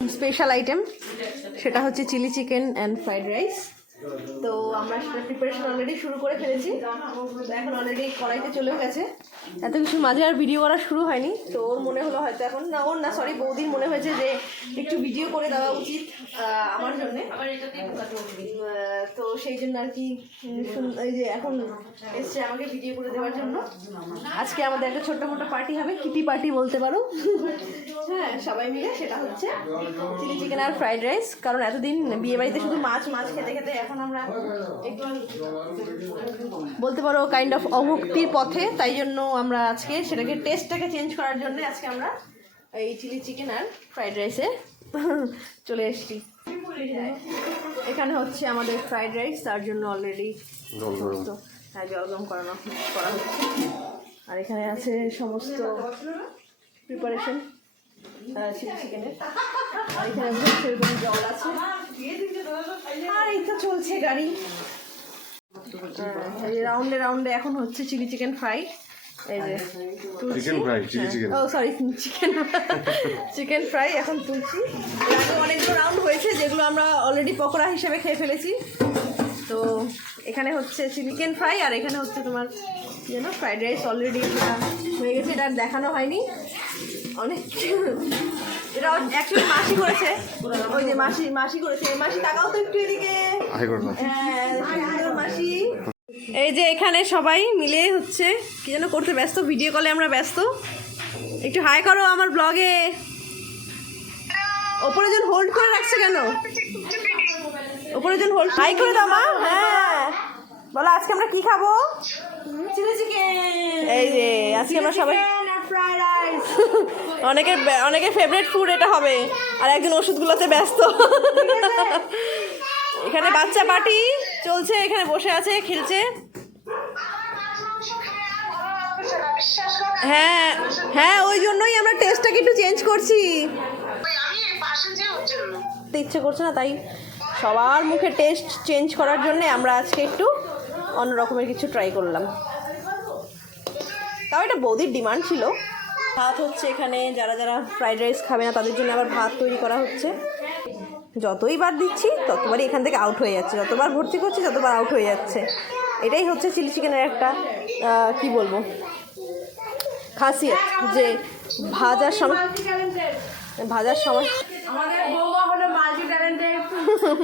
Special item, সেটা হচ্ছে chilli chicken and fried rice. তো আমরা সেটা প্রিপারেশন অলরেডি শুরু করে ফেলেছি। তো এখন অলরেডি কড়াইতে চলেও গেছে। এত কিছু মাঝে আর ভিডিও করা শুরু হয়নি, তো ওর মনে হলো হয়তো এখন না, ওর না সরি বৌদির মনে হয়েছে যে একটু ভিডিও করে দেওয়া উচিত আমার জন্যে। তো সেই জন্য আর কি এই যে এখন এসছে আমাকে ভিডিও করে দেওয়ার জন্য। আজকে আমাদের একটা ছোট্ট মোটো পার্টি হবে, কিটি পার্টি বলতে পারো। হ্যাঁ, সবাই মিলে। সেটা হচ্ছে চিলি চিকেন আর ফ্রাইড রাইস। কারণ এতদিন বিয়ে বাড়িতে শুধু মাছ মাছ খেতে খেতে এখন আমরা একটু বলতে পারো কাইন্ড অফ অভক্তির পথে, তাই জন্য আমরা আজকে সেটাকে টেস্টটাকে চেঞ্জ করার জন্য আজকে আমরা এই চিলি চিকেন আর ফ্রাইড রাইসে চলে এসেছি। এখানে হচ্ছে আমাদের ফ্রাইড রাইস, তার জন্য অলরেডি হ্যাঁ জল গরম করা হচ্ছে। আর এখানে আছে সমস্ত প্রিপারেশন চিলি চিকেনের। আর এখানে সেরকম জল আছে। আর এই তো চলছে গাড়ি। রাউন্ডে রাউন্ডে এখন হচ্ছে চিলি চিকেন ফ্রাই। এই যে চিকেন ফ্রাই এখন তুলছি। আগে অনেকগুলো রাউন্ড হয়েছে যেগুলো আমরা অলরেডি পকোড়া হিসেবে খেয়ে ফেলেছি। তো এখানে হচ্ছে চিকেন ফ্রাই আর এখানে হচ্ছে তোমার যেন ফ্রাইড রাইস অলরেডি হয়ে গেছে। এটা দেখানো হয়নি অনেক। এটা অ্যাকচুয়ালি মাসি করেছে, ওই যে মাসি করেছে। মাসি তাকাও তো একটু এদিকে। হ্যাঁ মাসি। এই যে এখানে সবাই মিলে হচ্ছে কি যেন করতে ব্যস্ত, ভিডিও কলে আমরা ব্যস্ত। একটু হাই করো আমার ব্লগে। ওপরে জন হোল্ড করে রাখছে কেন? ওপরে জন হোল্ড হাই করে দাও মা। হ্যাঁ বলো আজকে আমরা কি খাবো? Chilli chicken. এই যে আজকে আমরা সবাই ফ্রাইড রাইস। অনেকের ফেভারিট ফুড এটা হবে। আর একজন ওষুধগুলোতে ব্যস্ত। এখানে বাচ্চা পার্টি চলছে, এখানে বসে আছে খেলছে। হ্যাঁ হ্যাঁ, ওই জন্যই আমরা টেস্টটাকে একটু চেঞ্জ করছি। ইচ্ছে করছে না, তাই সবার মুখে টেস্ট চেঞ্জ করার জন্য আমরা আজকে একটু অন্য রকমের কিছু ট্রাই করলাম। তাও এটা বৌদির ডিমান্ড ছিল। ভাত হচ্ছে এখানে, যারা যারা ফ্রাইড রাইস খাবে না তাদের জন্য আবার ভাত তৈরি করা হচ্ছে। যতই বার দিচ্ছি ততবারই এখান থেকে আউট হয়ে যাচ্ছে, যতবার ভর্তি করছি ততবার আউট হয়ে যাচ্ছে। এটাই হচ্ছে চিলি চিকেনের একটা কি বলবো খাসিয়ত, যে ভাজার সময় আমাদের বৌমা হলো মাল্টি ট্যালেন্টেড,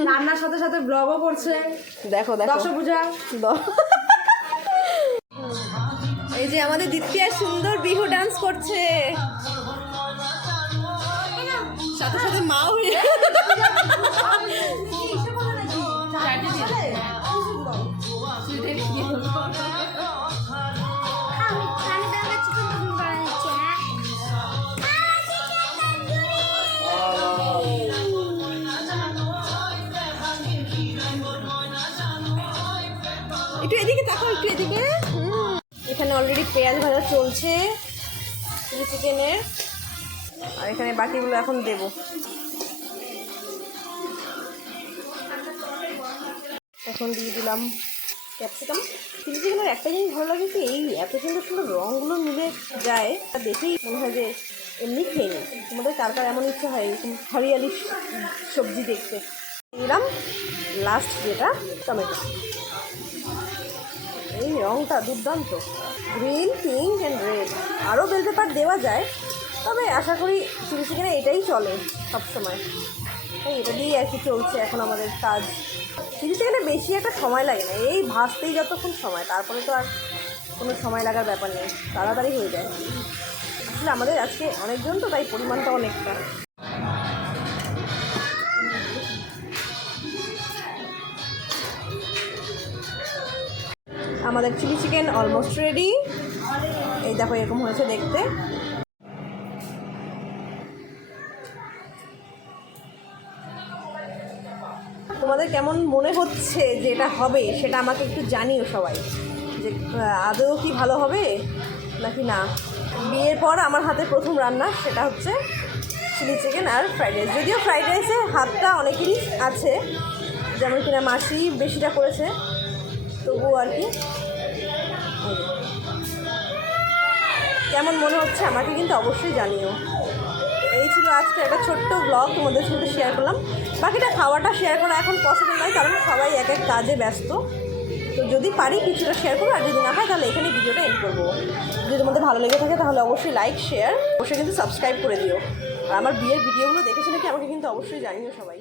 রান্নার সাথে সাথে ব্লগও করছে। দেখো দশভূজা। এই যে আমাদের দিদিয়া সুন্দর বিহু ডান্স করছে, সাথে সাথে মাও একটু এদিকে তাকাও, একটু এদিকে। এখানে অলরেডি পেঁয়াজ ভাজা চলছে চিলি চিকেনের, আর এখানে বাকিগুলো এখন দেব। এখন দিয়ে দিলাম ক্যাপসিকাম। চিলি চিকেনের একটা জিনিস ভালো লাগে কি, এই এত সুন্দর সুন্দর রঙগুলো মিলে যায়, তা দেখেই মনে হয় যে এমনি খেয়ে নিই। তোমাদের কার কার এমন ইচ্ছা হয় এরকম হরিয়ালি সবজি দেখতে। দিলাম লাস্ট যেটা টমেটো। এই রঙটা দুর্দান্ত, গ্রিন, পিঙ্ক অ্যান্ড রেড। আরও বেল পেপার দেওয়া যায়, তবে আশা করি চিলি চিকেনে এটাই চলে সবসময়। তাই এটা দিয়েই আর কি চলছে এখন আমাদের কাজ। চিলি চিকেনে বেশি একটা সময় লাগে না, এই ভাজতেই যতক্ষণ সময়, তারপরে তো আর কোনো সময় লাগার ব্যাপার নেই, তাড়াতাড়ি হয়ে যায়। আসলে আমাদের আজকে অনেকজন তো, তাই পরিমাণটা অনেকটা। আমাদের চিলি চিকেন অলমোস্ট রেডি। এই দেখো এরকম হয়েছে দেখতে। তোমাদের কেমন মনে হচ্ছে যে এটা হবে, সেটা আমাকে একটু জানিও সবাই, যে আদৌ কি ভালো হবে নাকি না। বিয়ের পর আমার হাতে প্রথম রান্না, সেটা হচ্ছে চিলি চিকেন আর ফ্রাইড রাইস। যদিও ফ্রাইড রাইসে হাতটা অনেকেরই আছে, যেমন কিনা মাসি বেশিটা করেছে, তবুও আর কি। কেমন মনে হচ্ছে আমাকে কিন্তু অবশ্যই জানিও। এই ছিল আজকে একটা ছোট্ট ব্লগ তোমাদের সাথে শেয়ার করলাম। বাকিটা খাওয়াটা শেয়ার করা এখন পসিবল নয়, কারণ সবাই এক এক কাজে ব্যস্ত। তো যদি পারি কিছুটা শেয়ার করবো, আর যদি না হয় তাহলে এখানে ভিডিওটা এন্ড করবো। যদি তোমাদের ভালো লেগে থাকে তাহলে অবশ্যই লাইক শেয়ার অবশ্যই কিন্তু সাবস্ক্রাইব করে দিও। আর আমার বিয়ের ভিডিওগুলো দেখেছো নাকি আমাকে কিন্তু অবশ্যই জানিও সবাই।